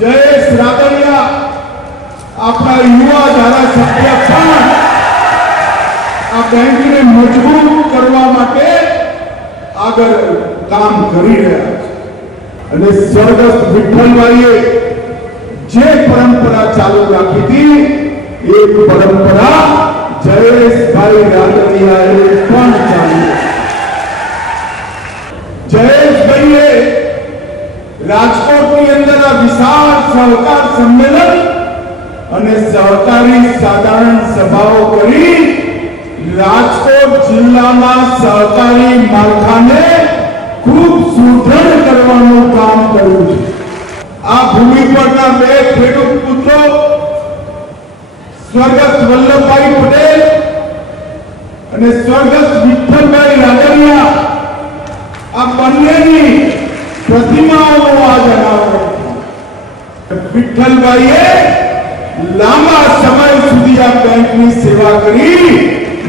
જયેશ રાદડિયા આપણા યુવા ધારાસભ્ય પણ આ બેંકને મજબૂત કરવા માટે આગળ કામ કરી રહ્યા છે. અને સ્વર્ગસ્થ વિઠ્ઠલભાઈએ જે પરંપરા ચાલુ રાખી હતી, એ પરંપરા જયેશભાઈ રાદડિયાએ પણ ચાલુ રાખી. જયેશભાઈએ રાજકોટની અંદર આ વિશાળ સહકાર સંમેલન અને સહકારી સાધારણ સભાઓ કરી રાજકોટ જિલ્લામાં સહકારી માળખાને ખૂબ સુદૃઢ કરવાનું કામ કર્યું છે. આ ભૂમિ પરના બે ખેડૂત પુત્રો, સ્વર્ગસ્થ વલ્લભભાઈ પટેલ અને સ્વર્ગસ્થ વિઠ્ઠલભાઈ રાદડિયા, આ બંનેની પ્રતિમાઓનું આ અનાવરણ વિઠ્ઠલભાઈએ લાંબા સમય સુધી આ બેંકની સેવા કરી.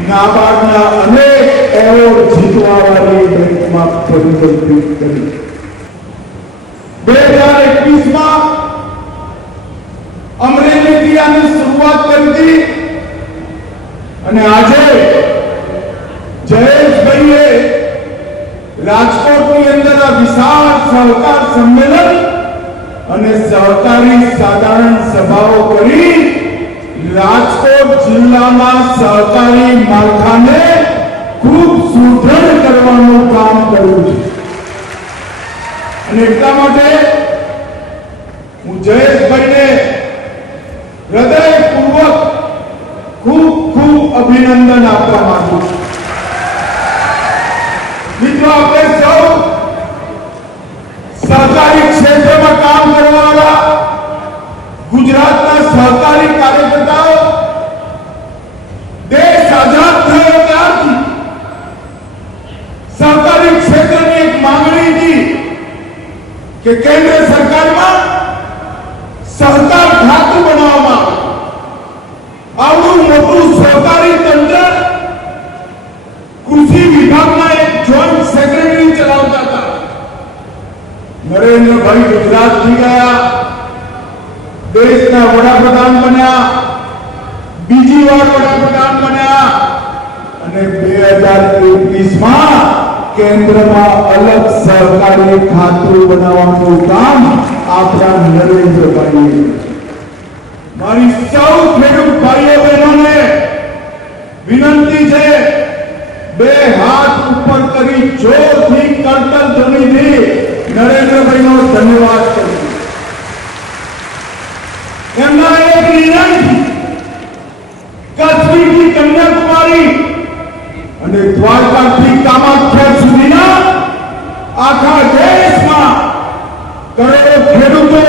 નાબાર્ડના અનેક એવોર્ડ જીતવાવાળી બેંકમાં પરિવર્તિત કરી. બે હજાર એકવીસમાં અમરેલીથી આની શરૂઆત કરી અને આજે જયેશભાઈએ રાજકોટની અંદર આ વિશાળ સહકાર સંમેલન અને સહકારી સાધારણ સભાઓ કરી રાજકોટ જિલ્લામાં સહકારી માળખાને ખૂબ સુદૃઢ કરવાનું કામ કર્યું છે. અને એટલા માટે હું જયેશભાઈને હૃદયપૂર્વક ખૂબ ખૂબ અભિનંદન આપવા માંગુ છું મિત્રો આપણે સૌ સહકારી ક્ષેત્રમાં કામ કરવાવાળા ગુજરાતના સહકારી કાર્યકર્તાઓ દેશ આઝાદ થયો ત્યારથી સહકારી ક્ષેત્રની એક માંગણી હતી કે કેન્દ્ર સરકારમાં સહકાર ખાતું બનાવવામાં આવે આવડું મોટું સહકારી તંત્ર કૃષિ વિભાગના એક જોઈન્ટ સેક્રેટરી ચલાવતા હતા નરેન્દ્રભાઈ ગુજરાતથી ગયા દેશના વડાપ્રધાન બન્યા બીજી વાર વડાપ્રધાન બન્યા અને બે વિનંતી છે, બે હાથ ઉપર કરી જોરથી કરતલ ધ્વનિથી નરેન્દ્રભાઈનો ધન્યવાદ કરું. એમના એક નિર્ણયથી કાશ્મીરથી કન્યાકુમારી અને દ્વારકાથી કામાખ્યા સુધીના આખા દેશમાં કરોડો ખેડૂતો,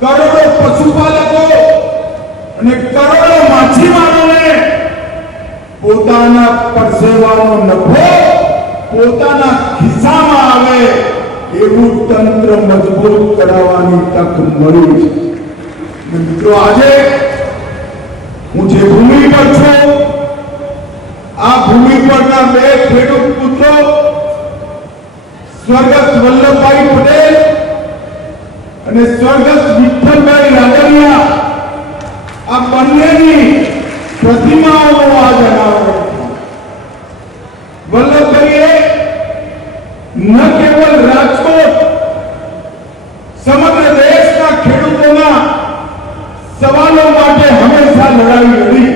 કરોડો પશુપાલકો અને કરોડો માછીમારોને પોતાના પરસેવાનો નફો પોતાના ખિસ્સામાં આવે એવું તંત્ર મજબૂત કરાવવાની તક મળી છે. મિત્રો, આજે હું જે ભૂમિ પર છું ભૂમિ પરના બે ખેડૂત પુત્રો, સ્વર્ગસ્થ વલ્લભભાઈ પટેલ અને સ્વર્ગસ્થ વિઠ્ઠલભાઈ રાદડિયા આ બંનેની પ્રતિમાઓનું આજ અનાવરણ વલ્લભભાઈએ ન કેવલ રાજકોટ સમગ્ર દેશના ખેડૂતોના સવાલો માટે હંમેશા લડાઈ લડી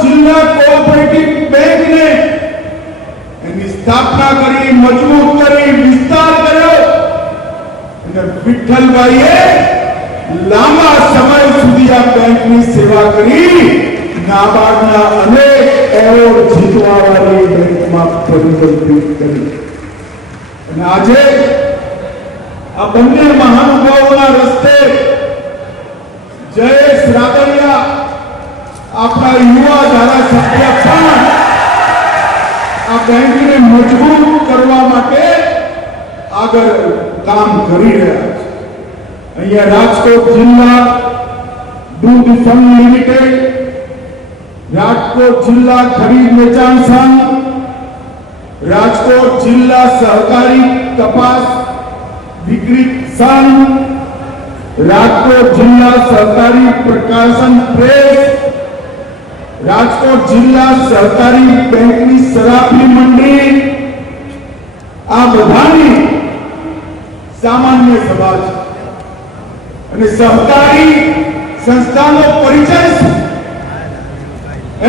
જિલ્લા કોઓપરેટિવ બેંકને એની સ્થાપના કરી, મજબૂત કરી, વિસ્તાર કર્યો. અને વિઠ્ઠલભાઈએ લાંબા સમય સુધી આ બેંકની સેવા કરી નાબાર્ડના અનેક એવોર્ડ જીતવાવાળી બેંકમાં પરિવર્તિત કરી. અને આજે આ બંને મહાનુભાવોના રસ્તે જયેશ રાદડિયા આપણા યુવા ધારાસભ્ય પણ આ બેંકને મજબૂત કરવા માટે આગળ કામ કરી રહ્યા છે. અહીંયા રાજકોટ જિલ્લા દૂધ સંઘ લિમિટેડ, રાજકોટ જિલ્લા ખરીદ વેચાણ સંઘ, રાજકોટ જિલ્લા સહકારી કપાસ વિકૃત સંઘ, રાજકોટ જિલ્લા સહકારી પ્રકાશન પ્રેસ રાજકોટ જિલ્લા સહકારી બેંકની સરાફી મંડળી આ બધાની સામાન્ય સભા છે. અને સહકારી સંસ્થાનો પરિચય છે.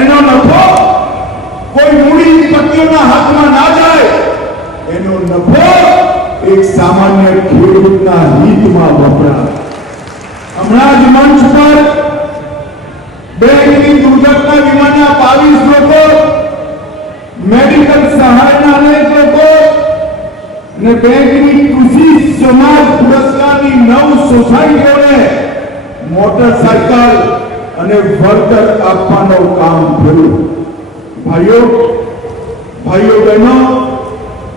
એનો નફો કોઈ મૂડી પતિઓના હાથમાં ના જાય, એનો નફો એક સામાન્ય ખેડૂતના હિતમાં વપરાય. હમણાં જ મંચ પર બેંકની દુર્ઘટના વીમાના બાવીસ લોકો, મેડિકલ સહાયના અનેક લોકો અને બેંકની કૃષિ સમાજ પુરસ્કારની નવ સોસાયટીઓને મોટરસાયકલ અને વળતર આપવાનું કામ કર્યું ભાઈઓ ભાઈઓ બહેનો,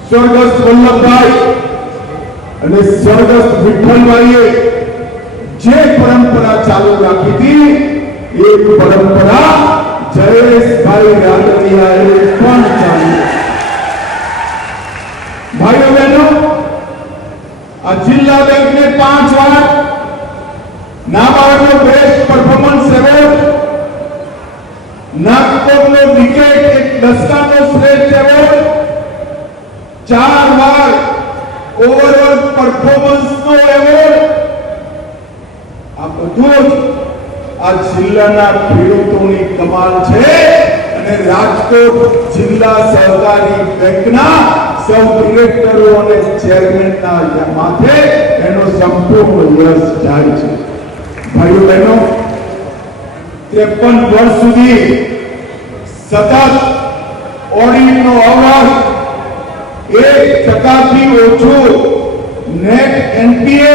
સ્વર્ગસ્થ વલ્લભભાઈ અને સ્વર્ગસ્થ વિઠ્ઠલભાઈએ જે પરંપરા ચાલુ રાખી હતી એ પરંપરા જયેશભાઈ રાદડિયાએ પણ ચાલુ ભાઈઓ બહેનો આ જિલ્લા બેંકને પાંચ વાર નાબાર્ડનો બેસ્ટ પરફોર્મન્સ એવોર્ડ નાગપુરનો વિકેટ એક દસકાનો શ્રેષ્ઠ એવોર્ડ ચાર વાર ઓવરઓલ પરફોર્મન્સનો એવોર્ડ આ બધું જ આ જિલ્લાના ખેડૂતોની કમાલ છે. અને રાજકોટ જિલ્લા સહકારી બેંકના સૌ ડિરેક્ટરો અને ચેરમેનના માથે એનો સંપૂર્ણ યશ જાય છે. ભાઈઓ બહેનો, ત્રેપન વર્ષ સુધી સતત ઓડિટનો અવાજ એક ટકાથી ઓછું નેટ એનપીએ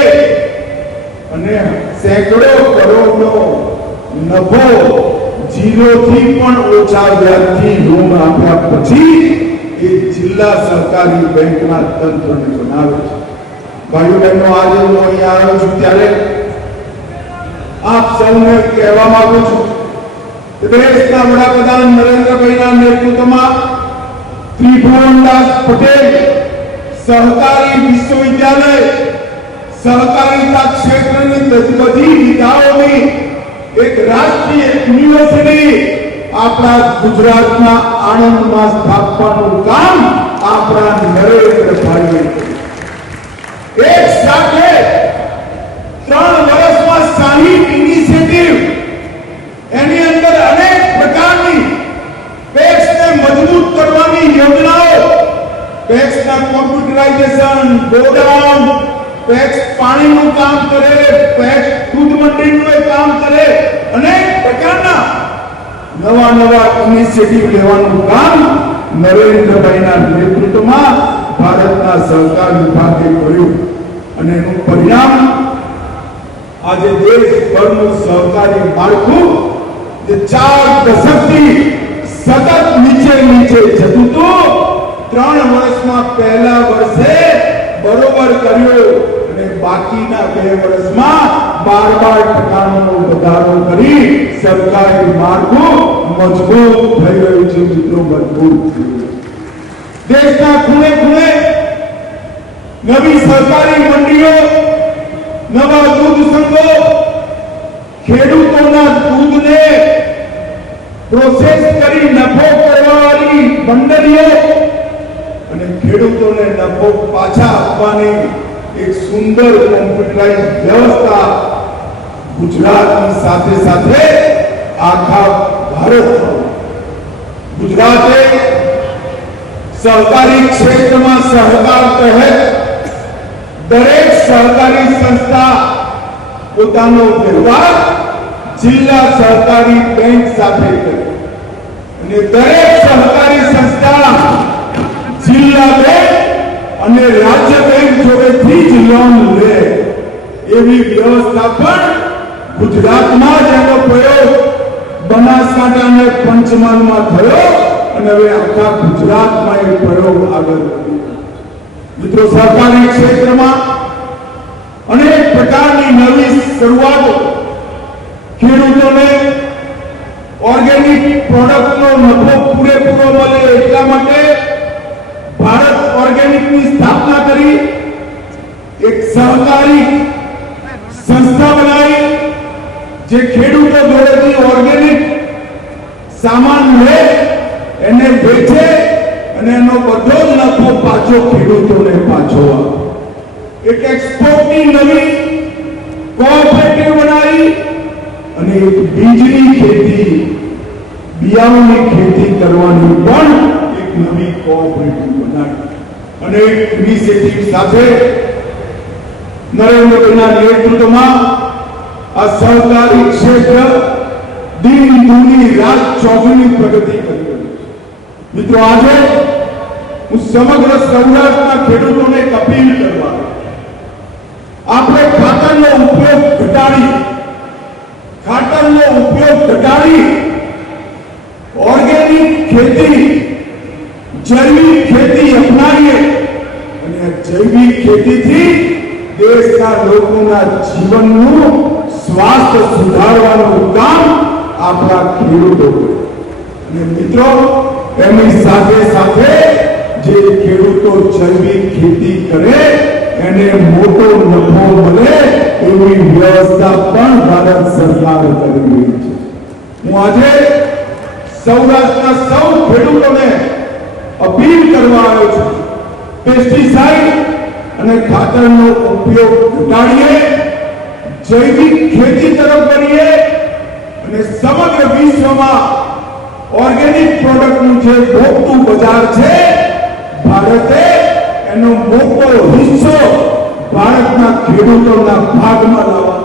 અને સેંકડો કરોડનો નફો જીરોથી પણ ઓછા વ્યાજથી લોન આપ્યા પછી એ જિલ્લા સહકારી બેંકના તંત્રને બનાવે છે. ભાઈઓ બહેનો, આજે હું અહીંયા આવ્યો છું ત્યારે આપ સૌને કહેવા માંગુ છું કે દેશના વડાપ્રધાન નરેન્દ્રભાઈના નેતૃત્વમાં ત્રિભુવનદાસ પટેલ સહકારી વિશ્વવિદ્યાલય સહકારિતા ક્ષેત્રની બધી વિધાઓની એક રાષ્ટ્રીય યુનિવર્સિટી આપણા ગુજરાતના આણંદમાં સ્થાપવાનું કામ આપણા નરેન્દ્ર ભાઈએ એક સાથે ત્રણ વર્ષમાં સાહીઠ ઇનિશિયેટિવ એની અંદર અનેક પ્રકારની ટેક્સને મજબૂત કરવાની યોજનાઓ ટેક્સના કોમ્પ્યુટરાઇઝેશન ગોડાઉન ટેક્સ પાણીનું કામ કરે દૂધ મંડળીનું એ કામ કરે અનેક પ્રકારના નવા નવા ઇનિશિયેટિવ લેવાનું કામ નરેન્દ્રભાઈના નેતૃત્વમાં ભારતના સહકાર વિભાગે કર્યું. અને એનું પરિણામ આજે દેશભરનું સહકારી માળખું જે ચાર દશકથી સતત નીચે નીચે જતું હતું, ત્રણ વર્ષમાં પહેલા વર્ષે બરોબર કર્યો. બાકીના બે વર્ષમાં બાર બાર ટકાનો વધારો કરી સરકારી માર્ગો મજબૂત થઈ રહ્યું છે મિત્રો, મજબૂત. દેશના ખૂણે ખૂણે નવી સરકારી મંડીઓ નવા દૂધ સંઘો, ખેડૂતોના દૂધને પ્રોસેસ કરી નફો કરવાની મંડળીઓ અને ખેડૂતોને નફો પાછા આપવાની એક સુંદર કોમ્પ્યુટરાઇઝ વ્યવસ્થા ગુજરાતની સાથે સાથે આખા ભારતમાં. ગુજરાતે સહકારી ક્ષેત્રમાં સહકાર તહેત દરેક સહકારી સંસ્થા પોતાનો વ્યવહાર જિલ્લા સહકારી બેંક સાથે કરે. અને દરેક સહકારી સંસ્થા જિલ્લા બેંક અને રાજ્ય બેંક જોડેથી જ લોન લે એવી વ્યવસ્થા પણ ગુજરાતમાં જ એનો પ્રયોગ બનાસકાંઠા પંચમહાલમાં થયો અને હવે આખા ગુજરાતમાં એ પ્રયોગ આગળ મિત્રો સહકારી ક્ષેત્રમાં અનેક પ્રકારની નવી શરૂઆતો, ખેડૂતોને ઓર્ગેનિક પ્રોડક્ટનો નફો પૂરેપૂરો મળે એટલા માટે ભારત ઓર્ગેનિકની સ્થાપના કરી, એક સહકારી સંસ્થા બનાવી જે ખેડૂતો જોડેથી ઓર્ગેનિક સામાન લે, એને વેચે અને એનો બધો જ નફો પાછો ખેડૂતોને પાછો આપે. એક એક્સપોર્ટની નવી કોઓપરેટિવ બનાવી અને એક બીજની ખેતી, બિયારણની ખેતી કરવાની પણ એક નવી કોઓપરેટિવ બનાવી. અને ઇનિશિયેટિવ સાથે નરેન્દ્રભાઈના નેતૃત્વમાં આ સહકારી ક્ષેત્ર દિન દુની રાત ચોગની પ્રગતિ કરી રહ્યું છે મિત્રો આજે હું સમગ્ર સૌરાષ્ટ્રના ખેડૂતોને એક અપીલ કરવા આપણે ખાતરનો ઉપયોગ ઘટાડી ખાતરનો ઉપયોગ ઘટાડી ઓર્ગેનિક ખેતી જૈવિક ખેતી અપનાવીએ અને આ જૈવિક ખેતીથી દેશના લોકોના જીવનનું સ્વાસ્થ્ય સુધારવાનું કામ આપણા ખેડૂતો અને મિત્રો, એમની સાથે સાથે જે ખેડૂતો જૈવિક ખેતી કરે, એને મોટો નફો મળે એવી વ્યવસ્થા પણ ભારત સરકાર કરી રહી છે. હું આજે સૌરાષ્ટ્રના સૌ ખેડૂતોને અપીલ કરવા આવ્યો છું. પેસ્ટિસાઇડ અને ખાતરનો ઉપયોગ ઘટાડીએ. જૈવિક ખેતી તરફ વળીએ અને સમગ્ર વિશ્વમાં ઓર્ગેનિક પ્રોડક્ટનું જે મોટું બજાર છે, ભારતે એનો મોટો હિસ્સો ભારતના ખેડૂતોના ભાગમાં લાવવાનો